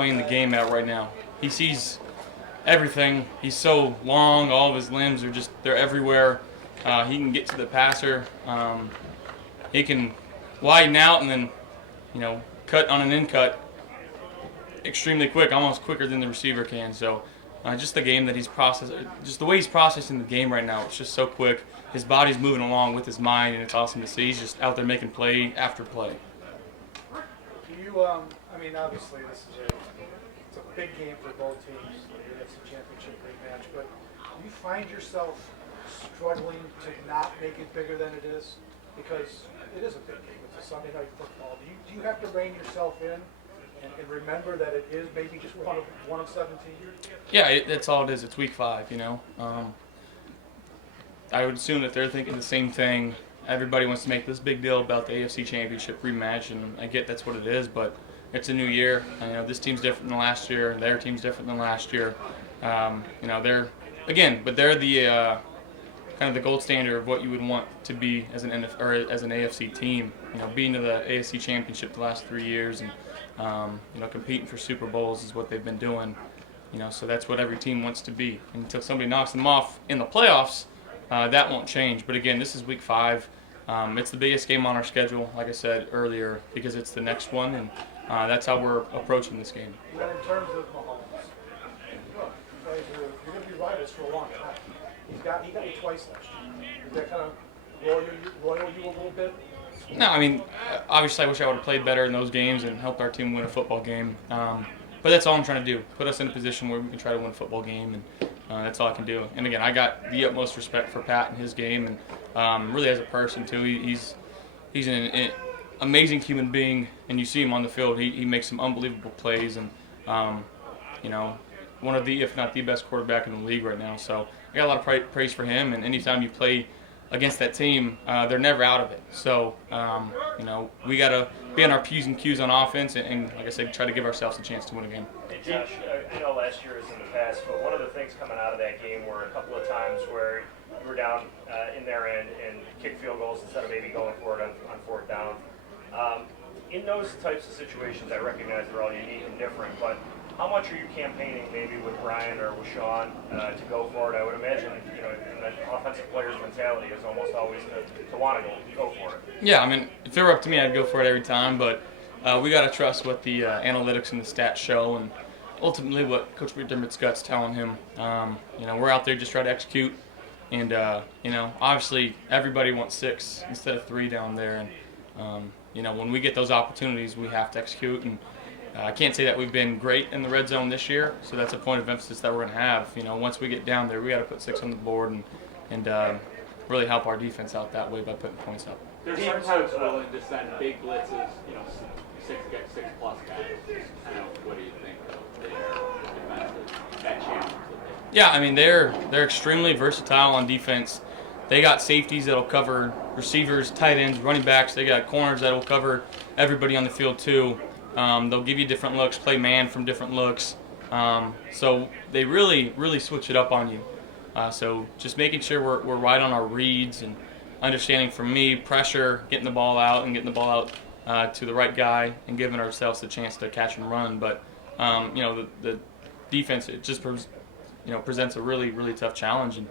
playing the game at right now. He sees everything. He's so long. All of his limbs are they're everywhere. He can get to the passer. He can widen out and then, cut on an in cut extremely quick, almost quicker than the receiver can. So just the game that he's processing, just the way he's processing the game right now, it's just so quick. His body's moving along with his mind, and it's awesome to see. He's just out there making play after play. Do you, obviously it's a big game for both teams. It's a championship rematch, but do you find yourself struggling to not make it bigger than it is? Because it is a big game. It's a Sunday night football. Do you have to rein yourself in and remember that it is maybe just one of 17? Yeah, that's all it is. It's week 5, I would assume that they're thinking the same thing. Everybody wants to make this big deal about the AFC Championship rematch, and I get that's what it is, but it's a new year. This team's different than last year, and their team's different than last year. They're the kind of the gold standard of what you would want to be as an as an AFC team. Being to the AFC Championship the last 3 years and competing for Super Bowls is what they've been doing. So that's what every team wants to be. Until somebody knocks them off in the playoffs, that won't change. But again, this is week 5. It's the biggest game on our schedule, like I said earlier, because it's the next one, and that's how we're approaching this game. And then in terms of Mahomes, you're going to be rivals for a long time. He got you twice last year. Did that kind of roil you a little bit? No, obviously I wish I would have played better in those games and helped our team win a football game. But that's all I'm trying to do, put us in a position where we can try to win a football game, and that's all I can do. And again, I got the utmost respect for Pat and his game, and really as a person too. He's an amazing human being, and you see him on the field. He makes some unbelievable plays, and one of the, if not the best quarterback in the league right now. So I got a lot of praise for him, and anytime you play against that team, they're never out of it. So, we got to be on our P's and Q's on offense and, like I said, try to give ourselves a chance to win a game. Hey, Josh, I know last year is in the past, but one of the things coming out of that game were a couple of times where you were down in their end and kicked field goals instead of maybe going for it on fourth down. In those types of situations, I recognize they're all unique and different, but how much are you campaigning maybe with Brian or with Sean to go for it? I would imagine, an offensive player's mentality is almost always to want to go for it. Yeah, if it were up to me, I'd go for it every time, but we got to trust what the analytics and the stats show, and ultimately what Coach McDermott's gut's telling him. We're out there just trying to execute, and obviously everybody wants 6 instead of 3 down there, and when we get those opportunities, we have to execute. And I can't say that we've been great in the red zone this year, so that's a point of emphasis that we're going to have. Once we get down there, we got to put 6 on the board and really help our defense out that way by putting points up. They're sometimes willing to send big blitzes, 6 plus guys. What do you think of their defensive, that challenge? Yeah, they're extremely versatile on defense. They got safeties that'll cover receivers, tight ends, running backs. They got corners that'll cover everybody on the field too. They'll give you different looks, play man from different looks. So they really, really switch it up on you. So just making sure we're right on our reads and understanding, for me, pressure, getting the ball out and getting the ball out to the right guy and giving ourselves the chance to catch and run. But the defense, it just presents a really, really tough challenge. And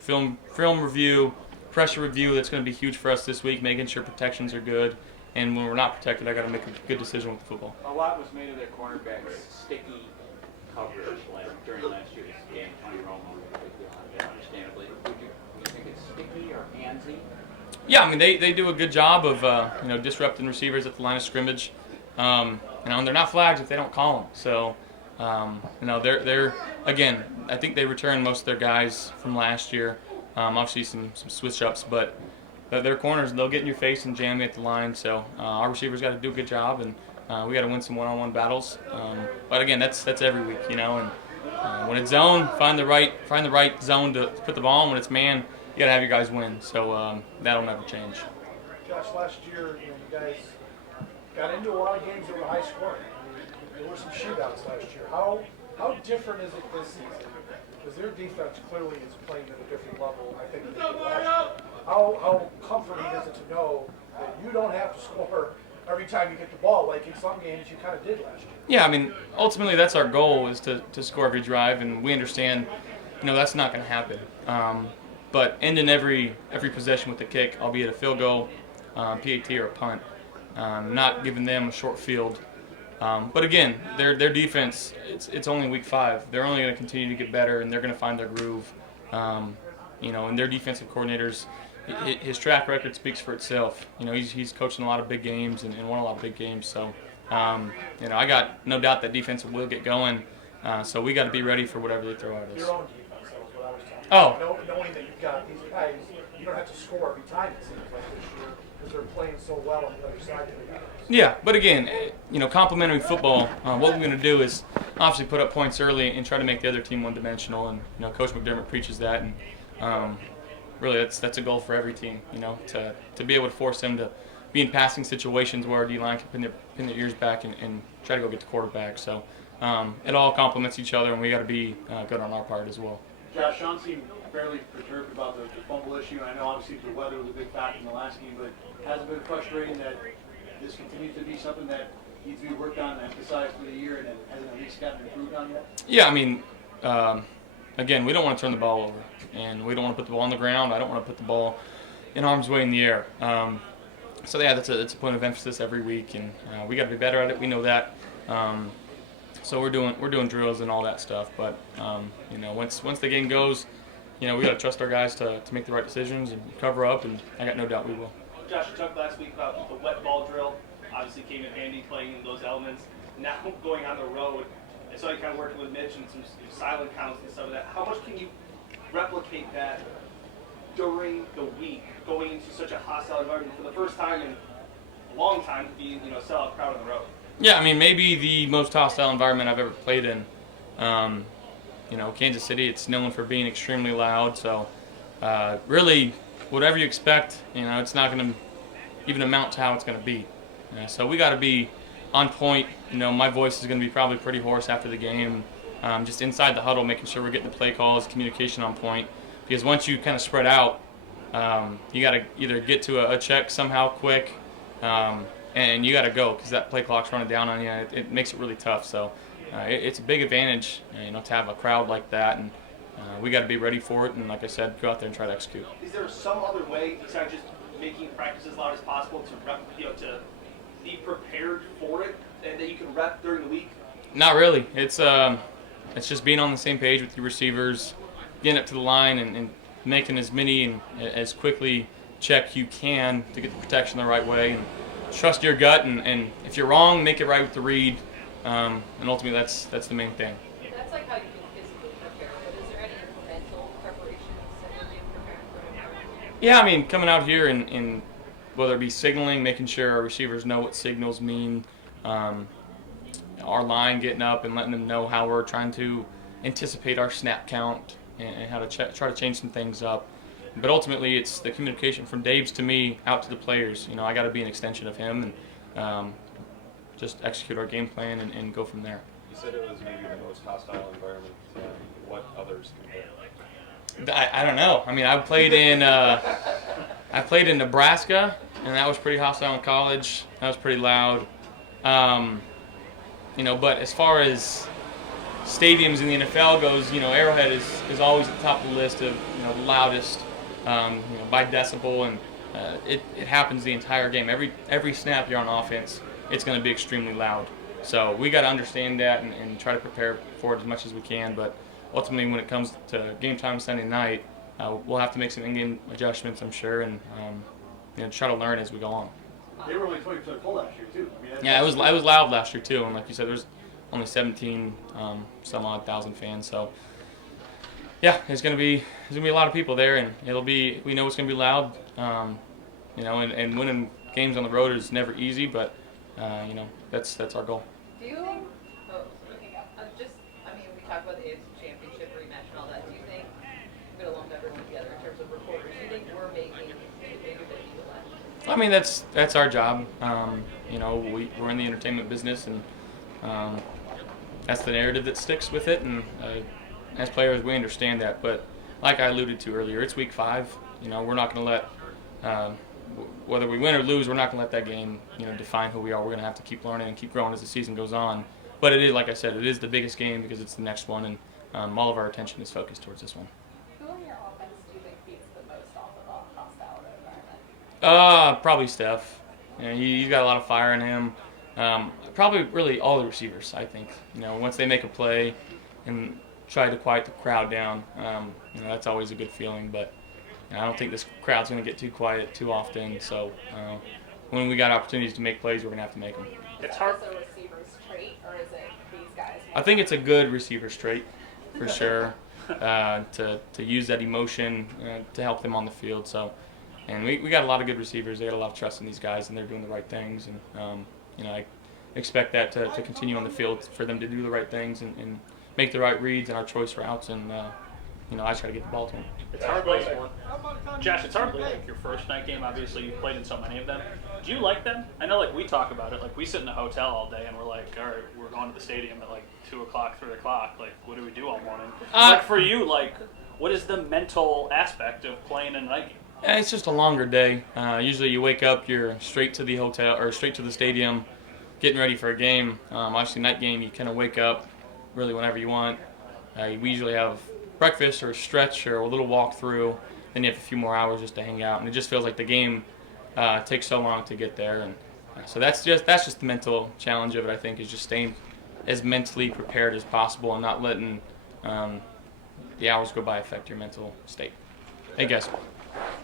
film review, pressure review, that's going to be huge for us this week, making sure protections are good. And when we're not protected, I got to make a good decision with the football. A lot was made of their cornerbacks sticky coverage during last year's game. Tony Romo was a big deal on it, understandably. Do you think it's sticky or handsy? Yeah, they do a good job of disrupting receivers at the line of scrimmage. And they're not flags if they don't call them. So they're again, I think they returned most of their guys from last year. Obviously some switch ups, but their corners, they'll get in your face and jam you at the line. So our receivers got to do a good job, and we got to win some one-on-one battles. But again, that's every week, And when it's zone, find the right zone to put the ball on. When it's man, you got to have your guys win. So that'll never change. Josh, last year, you guys got into a lot of games that were high scoring. There were some shootouts last year. How different is it this season? Because their defense clearly is playing at a different level, I think, than last year. How comforting is it to know that you don't have to score every time you get the ball, like in some games you kind of did last year. Yeah, I mean, ultimately that's our goal is to score every drive, and we understand, that's not going to happen. But ending every possession with a kick, albeit a field goal, PAT or a punt, not giving them a short field. But again, their defense, it's only week 5. They're only going to continue to get better, and they're going to find their groove. And their defensive coordinators, his track record speaks for itself. He's coached in a lot of big games and won a lot of big games. So, I got no doubt that defense will get going. So we got to be ready for whatever they throw at us. Your own defense, that was what I was talking Oh. about. Knowing that you've got these guys, you don't have to score every time, it seems like this year, because they're playing so well on the other side of the guys. Yeah, but again, complementary football, what we're going to do is obviously put up points early and try to make the other team one-dimensional. And, Coach McDermott preaches that. And really that's a goal for every team, to be able to force them to be in passing situations where our D-line can pin their ears back and try to go get the quarterback. So it all complements each other, and we got to be good on our part as well. Josh, Sean seemed fairly perturbed about the fumble issue, and I know obviously the weather was a big factor in the last game, but has it been frustrating that this continues to be something that needs to be worked on and emphasized for the year, and it hasn't at least gotten improved on yet? Yeah, I mean, again, we don't want to turn the ball over, and we don't want to put the ball on the ground. I don't want to put the ball in harm's way in the air. So yeah, that's a point of emphasis every week, and we got to be better at it. We know that. So we're doing drills and all that stuff. But once the game goes, we got to trust our guys to make the right decisions and cover up, and I got no doubt we will. Josh, you talked last week about the wet ball drill. Obviously came in handy playing in those elements. Now going on the road, I saw you kind of working with Mitch and some silent counts and stuff of that. How much can you replicate that during the week, going into such a hostile environment for the first time in a long time, being a sellout crowd on the road? Yeah, I mean, maybe the most hostile environment I've ever played in. Kansas City, it's known for being extremely loud. So really, whatever you expect, it's not going to even amount to how it's going to be. So we got to be on point. My voice is going to be probably pretty hoarse after the game. Just inside the huddle, making sure we're getting the play calls, communication on point. Because once you kind of spread out, you got to either get to a check somehow quick, and you got to go because that play clock's running down on you. It makes it really tough. So it's a big advantage, to have a crowd like that, and we got to be ready for it. And like I said, go out there and try to execute. Is there some other way besides just making practice as loud as possible to be prepared for it and that you can rep during the week? Not really. It's just being on the same page with your receivers, getting up to the line and making as many and as quickly check you can to get the protection the right way, and trust your gut, and if you're wrong, make it right with the read, and ultimately that's the main thing. That's like how you can physically prepare, but is there any mental preparations that you're doing preparing for an environment? Yeah, I mean, coming out here and whether it be signaling, making sure our receivers know what signals mean, our line getting up and letting them know how we're trying to anticipate our snap count and how to try to change some things up. But ultimately, it's the communication from Dave's to me out to the players. I got to be an extension of him and just execute our game plan and go from there. You said it was maybe the most hostile environment. What others compare? I don't know. I mean, I played in Nebraska, and that was pretty hostile in college. That was pretty loud. But as far as stadiums in the NFL goes, Arrowhead is always at the top of the list of the loudest by decibel, and it happens the entire game. Every snap you're on offense, it's going to be extremely loud. So we got to understand that and try to prepare for it as much as we can. But ultimately, when it comes to game time Sunday night, we'll have to make some in-game adjustments, I'm sure, and try to learn as we go on. They were only 20% full last year, too. I mean, Yeah, it was loud last year too, and like you said, there's only 17 some odd thousand fans. So yeah, there's gonna be a lot of people there, and we know it's gonna be loud. And winning games on the road is never easy, but that's our goal. Do you, we talk about the AFC Championship rematch and all that. Do you think, I'm going to lump everyone together in terms of reporters, do you think we're making it bigger than you last year? I mean, that's our job. We're in the entertainment business, and that's the narrative that sticks with it. And as players, we understand that. But like I alluded to earlier, it's week 5. We're not going to let whether we win or lose, we're not going to let that game, define who we are. We're going to have to keep learning and keep growing as the season goes on. But it is, like I said, it is the biggest game because it's the next one, and all of our attention is focused towards this one. Who on your offense do you think feeds the most off of a hostile environment? Probably Steph. He's got a lot of fire in him. Probably really all the receivers, I think. Once they make a play and try to quiet the crowd down, that's always a good feeling. But I don't think this crowd's going to get too quiet too often. So when we got opportunities to make plays, we're going to have to make them. It's hard. Is it a receiver's trait, or is it these guys? I think it's a good receiver's trait, for sure, to use that emotion to help them on the field. So, and we got a lot of good receivers. They got a lot of trust in these guys, and they're doing the right things. And I expect that to continue on the field for them to do the right things and make the right reads and our choice routes. And I just got to get the ball to them. It's hardly, Josh, it's hardly like your first night game. Obviously, you've played in so many of them. Do you like them? I know, we talk about it. We sit in a hotel all day and we're like, all right, we're going to the stadium at 2 o'clock, 3 o'clock. What do we do all morning? For you, what is the mental aspect of playing in a night game? Yeah, it's just a longer day. Usually you wake up, you're straight to the hotel or straight to the stadium, getting ready for a game. Obviously, night game, you kind of wake up really whenever you want. We usually have breakfast or a stretch or a little walk through. Then you have a few more hours just to hang out, and it just feels like the game takes so long to get there. And so that's just the mental challenge of it. I think is just staying as mentally prepared as possible and not letting the hours go by affect your mental state. Hey guys.